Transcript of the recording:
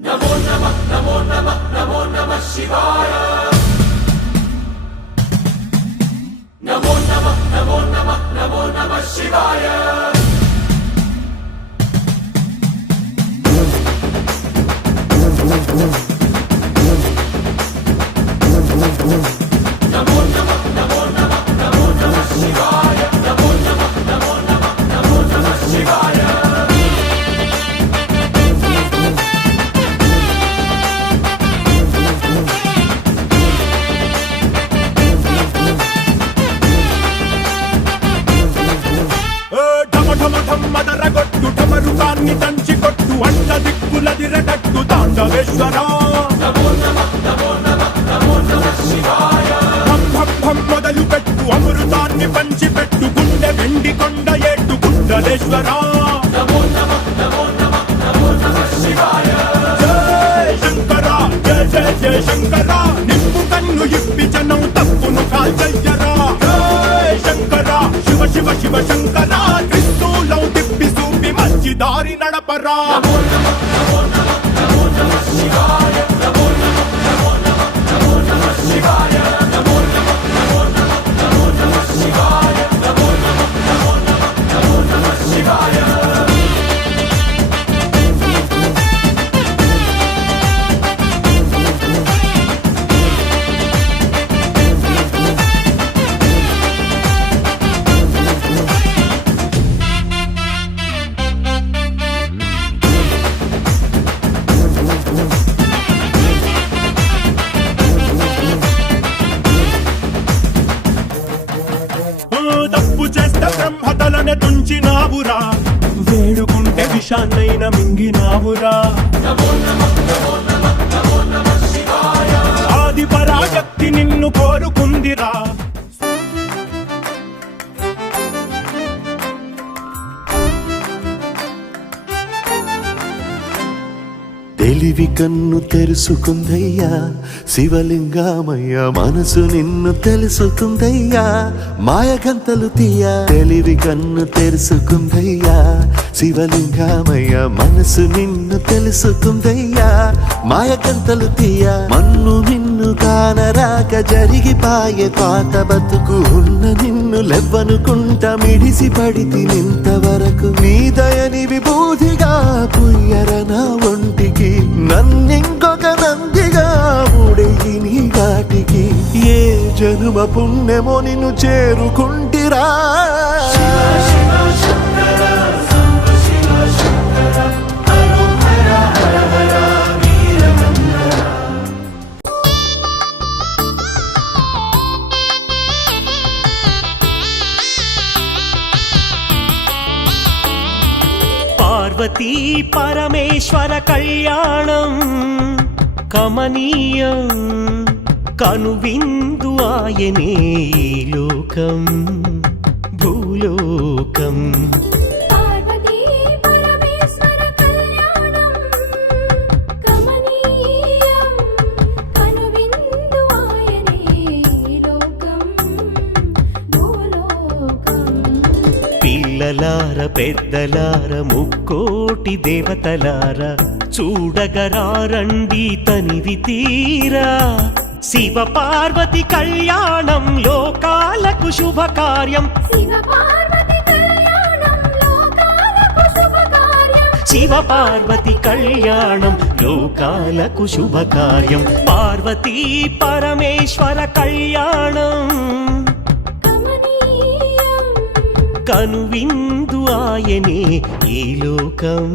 नमो नमः नमो नमः नमो नमः शिवाय नमो नमः नमो नमः नमो नमः शिवाय नमो नमः नमो नमः नमो नमः शिवाय नमो नमः नमो नमः नमो नमः शिवाय మదరగొట్టు ఠమరుకాన్ని దంచి కొట్టు అంట దిక్కులదిరగట్టు తాండవేశ్వరా నమో నమః నమో నమః నమో నమః శివాయ భం భం భం మొదలు పెట్టు అమృతాన్ని పంచి పెట్టు గుండె వెండి కొండ ఏట్టు కుండలేశ్వరా నమో నమః నమో నమః నమో నమః శివాయ జయ శంకర జయ జయ జయ శంకర నిప్పు కన్ను ఇప్పి జనం తప్పును కాల్చయ్యరా జయ శంకర శివ శివ శివ శంకర త్రిశూలం తిప్పి సూపి మంచి దారి నడపరా నమో నమః నమో నమః నమో నమః శివాయ నమో నమః నమో నమః నమో నమః శివాయ నమో నమః నమో నమః నమో నమః శివాయ నమో నమః నమో నమః నమో నమః శివాయ తప్పు చేస్తే బ్రహ్మతలనే తుంచినావురా వేడుకుంటే విషాన్నైన మింగినావురా నమో నమః నమో నమః నమో నమః శివాయ ఆది పరాశక్తి నిన్ను కోరుకుందిరా తెలివి కన్ను తెరుసుకుందయ్యా శివలింగమయ్య మనసు నిన్ను తెలుసుకుందయ్యా మాయగంతలు తీయ తెలివి కన్ను తెరుసుకుందయ్యా శివలింగమయ్య మనసు నిన్ను తెలుసుకుందయ్యా మాయగంతలు తీయ మన్ను నిన్ను కానరాక జరిగిపాయే పాత బతుకు ఉన్న నిన్ను లెవ్వనుకుంట మిడిసి పడితి నింతవరకు నీ దయని విభూతిగా పుయ్యర నా ఒంటికి నన్నింకొక నందిగా ఊడేయి నీ ఘాటికి ఏ జనుమ పుణ్యమో నిన్ను చేరుకుంటిరా పార్వతీ పరమేశ్వర కళ్యాణం కమనీయం కనువిందు ఆయనే లోకం భూలోకం పార్వతీ పరమేశ్వర కళ్యాణం కమనీయం కనువిందు ఆయనే లోకం భూలోకం పిల్లలార పెద్దలార ముక్కోటి దేవతలార చూడగరారండి తనివి తీరా శివ పార్వతి కళ్యాణం లోకాలకు శుభకార్యం శివ పార్వతి కళ్యాణం లోకాలకు శుభకార్యం శివ పార్వతి కళ్యాణం లోకాలకు శుభకార్యం పార్వతీ పరమేశ్వర కళ్యాణం కమనీయం కనువిందు ఆయనే ఈ లోకం